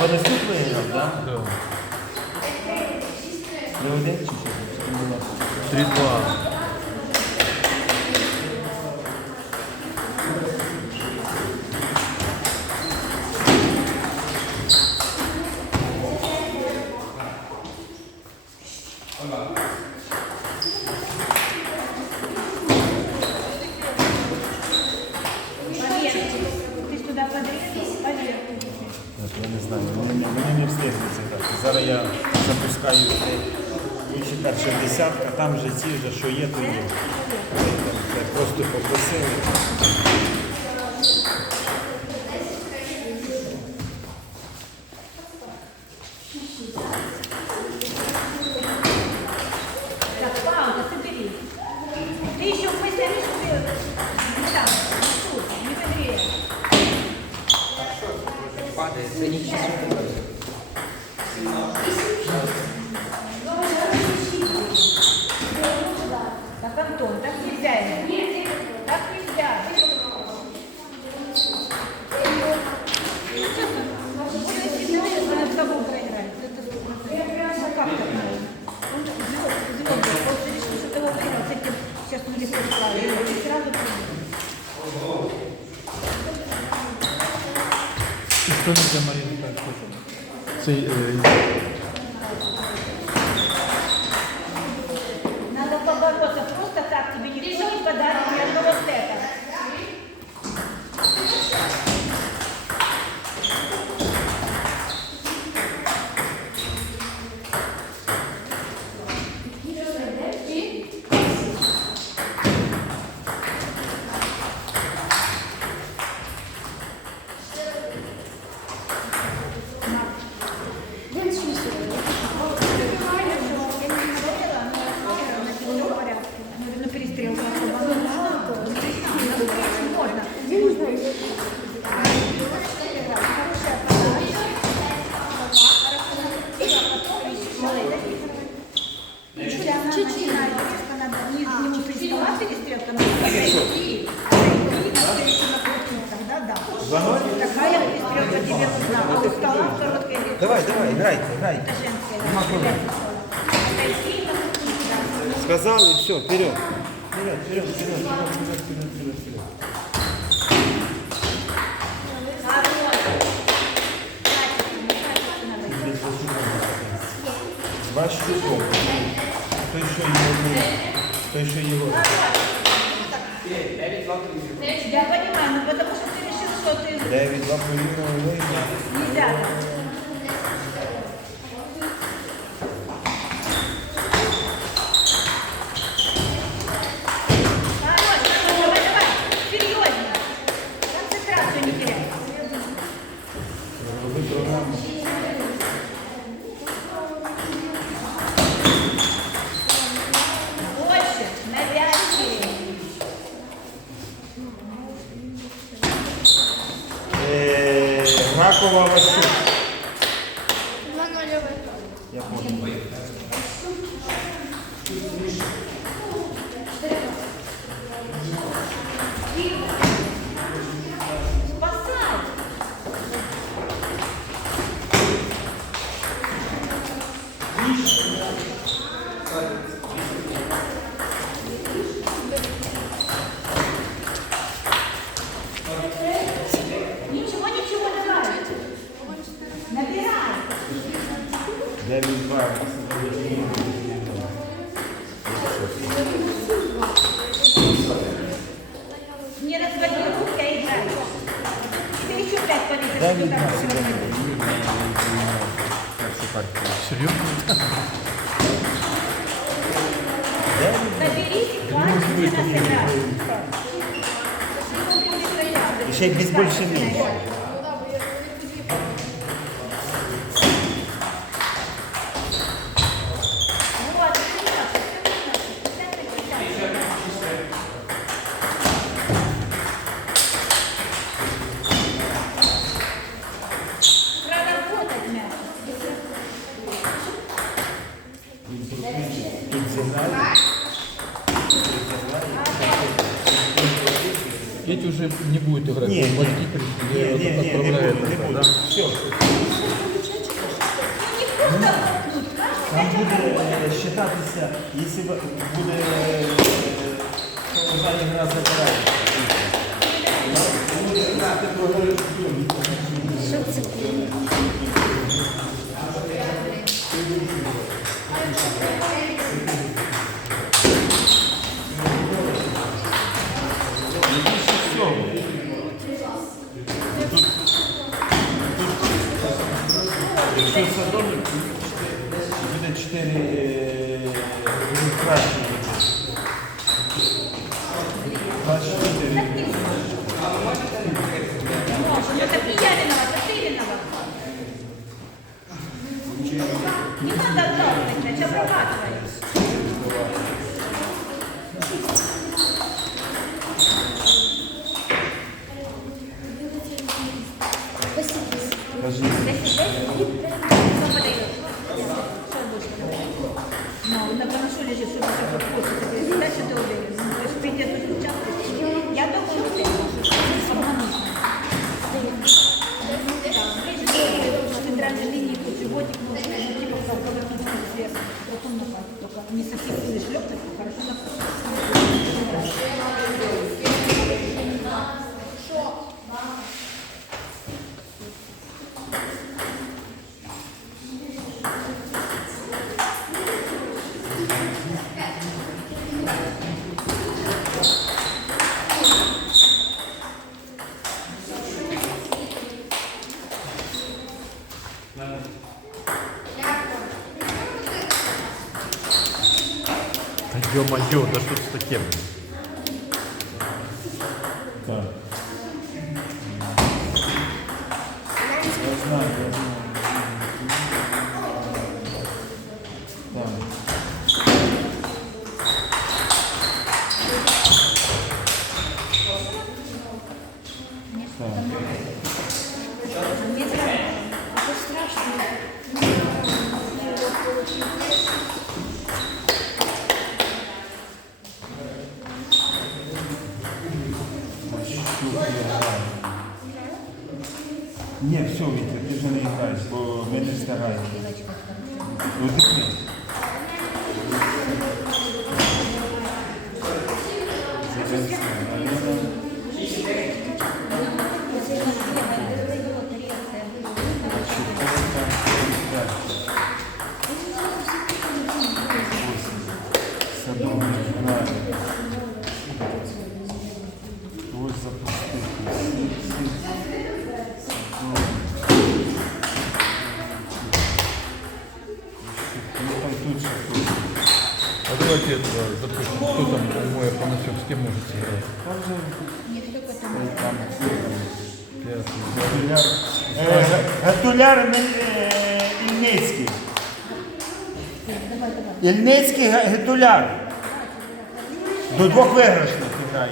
понесуть виграв, так? Да. Не один чи що? Три два. Ти сюди подивись, поверху. От Я не знаю, вони, вони не встигли Зараз я запускаю інші перша десятка, там вже вже що є, то є. Просто попросили. І що не за Маріна так хоче? Це е, Надо побороться. Просто так тебе никто не подарит ни одного стека. На перестрелку. Можно. Чуть-чуть. Надо не к нему приставать перестрелка, надо подойти. Подойти, навстречу накрутить. Тогда да. Два-ноль? Такая перестрелка тебе нужна. А у стола короткая речь. Давай, давай, грайте, грайте. Это женская. Нема проблем. Подойти, накрутить, да. Сказали, все, вперед. Вперед, вперед, вперед, вперед, вперед, вперед, вперед, вперед. Ваш щупом. Той, що його, той, що його. Я понимаю, но потому что ты решил, что ты Дев'ять, два повільного вийде. нельзя. Е, Ракова Василь. Я понял. Спасай. Ничего, ничего, давай. Набирай. Дев'ять, два. Не разводи руки, а играй. Ты еще пять полезешь. Дев'ять, два. першу партію. Серйозно? Наберите, хватит на нас играть. І ще й без більше не. Тут зіграли. Петя уже не будет играть. Не, он не. мозги пришли, Ні, я его ні, ні, не отправляю буду, не тогда, буду. да? Все. Просто тут, Там буде е, считатися, якщо б- буде е, то одна ігра забирає. Буде грати другою. Що це? Thank you. Ё-моё, да что ж таке? 네. 그래가지고. 요즘에. давайте это запустим. Кто там мой Афанасьев с кем может сыграть? Там же Не все к этому. ой, там. Ясно. Гатуляр. Е, Гатуляр е, Ільницький. Давай, давай. Ільницький Га- Гатуляр. До двох виграшних грає.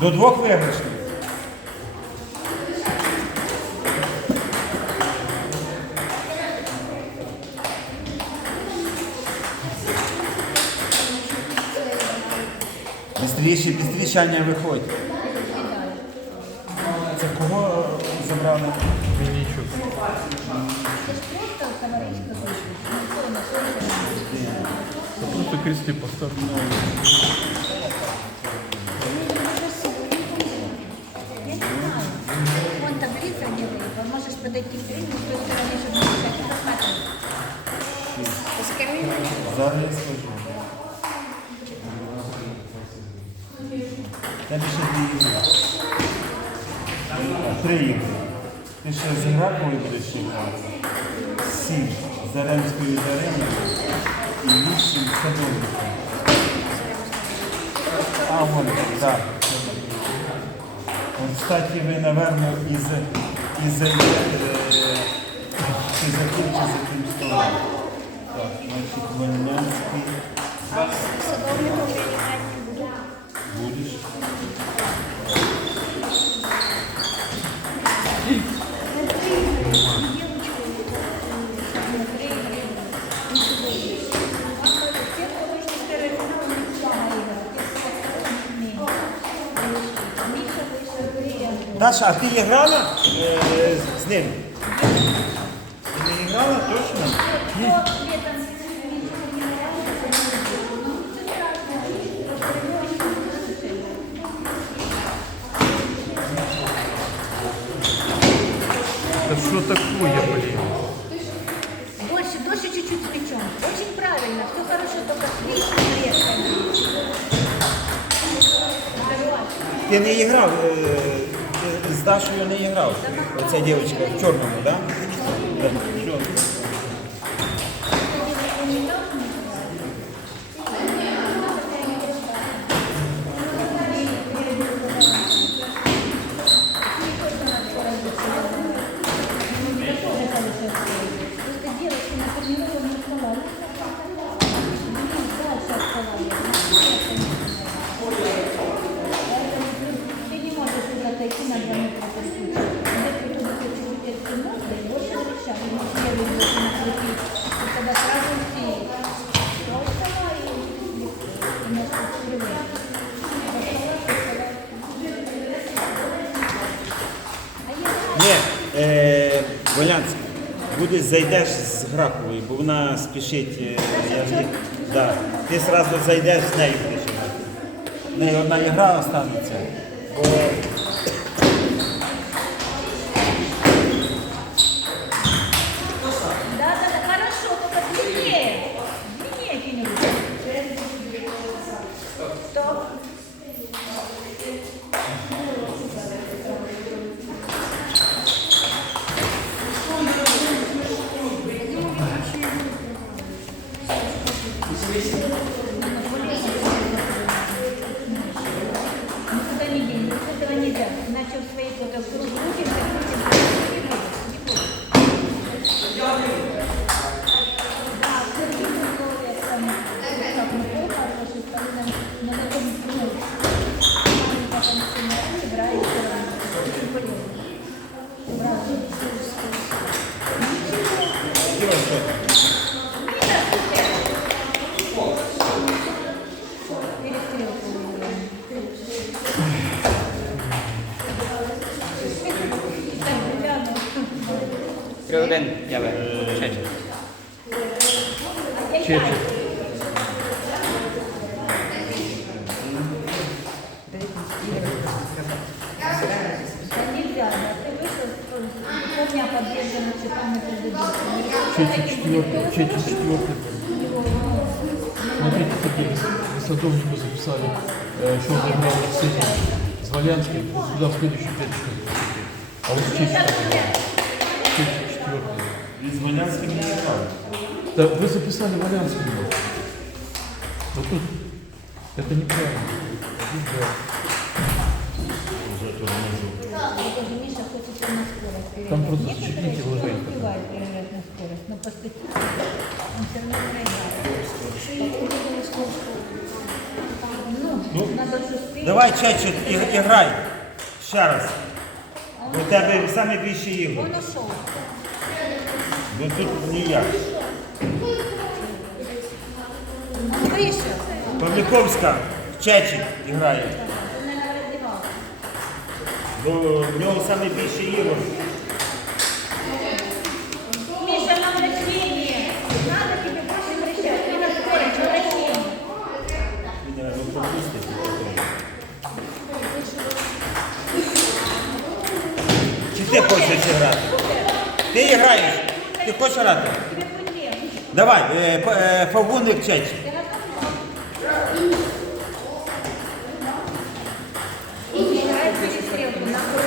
До двох виграшних. Быстріше, быстріше, Аня, виходь. Це кого е, забрали? Миничук. Это ж просто товарищка вышла. Никто на солнце Да просто крести поставь. Я не знаю. Вон таблица делает. Вот можешь подойти к зрителю с той стороны, чтобы не так посмотреть. Зараз я скажу. Я більше дві ігри. Три ігри. Ти ще з Граковою будеш ще. Сім Заремською Дариною і вісім з А, вон, так. От, кстати, ви, напевно, із, із, е, чи закінчите за тим столом. Так, значить, Вольнянський. Будеш? Да, Даша, а ти грала е, з- з ним? Ти не грала точно? Кто летом ничего не нравится, Да что такое, блин? Дольше, дольше чуть-чуть с мячом. Очень правильно, все хорошо, только. Забивай. Ти не грав, е, ти з Дашою не грав. Оця дівчинка в чорному, так? Да? Будеш зайдеш з Гракової, бо вона спішить. Е, я не- да. Ти одразу зайдеш з нею будеш. В неї одна ігра останеться Да, да, да, хорошо, только длиннее. Длиннее где-нибудь. Стоп. Никуда не денешь, этого нельзя. Иначе в Трьохден я би. Чечі. Чечи четвертый, Смотрите, какие садовники записали, э, что играл с этим, с Валянским, сюда в следующую пятницу. А вот Чечи. Чечи. він з Волянським не грав. Да вы записали Валянскому. Вот тут это неправильно. Здесь да. Это же Миша хочет на скорость переиграть. Там просто Некоторые чуть-чуть не вложения. успевают переиграть на скорость, но по статистике он все равно проиграет. Ну, надо же успеть. Давай, Чечет, і- іграй. Ще раз. У тебе саме більше ігор. Он ушел. Ну тут ніяк. Вышел. Павліковська, грає. Он, наверное, раздевался. Бо в нього саме більше ігор. Миша, на вращение. Надо тебе вращать. Не на скорость, на. Він, наверно, пропустить. Чи ти хочеш грати? Ти граєш. Хочеш легче. Давай, е, е, Фавуник Чечет.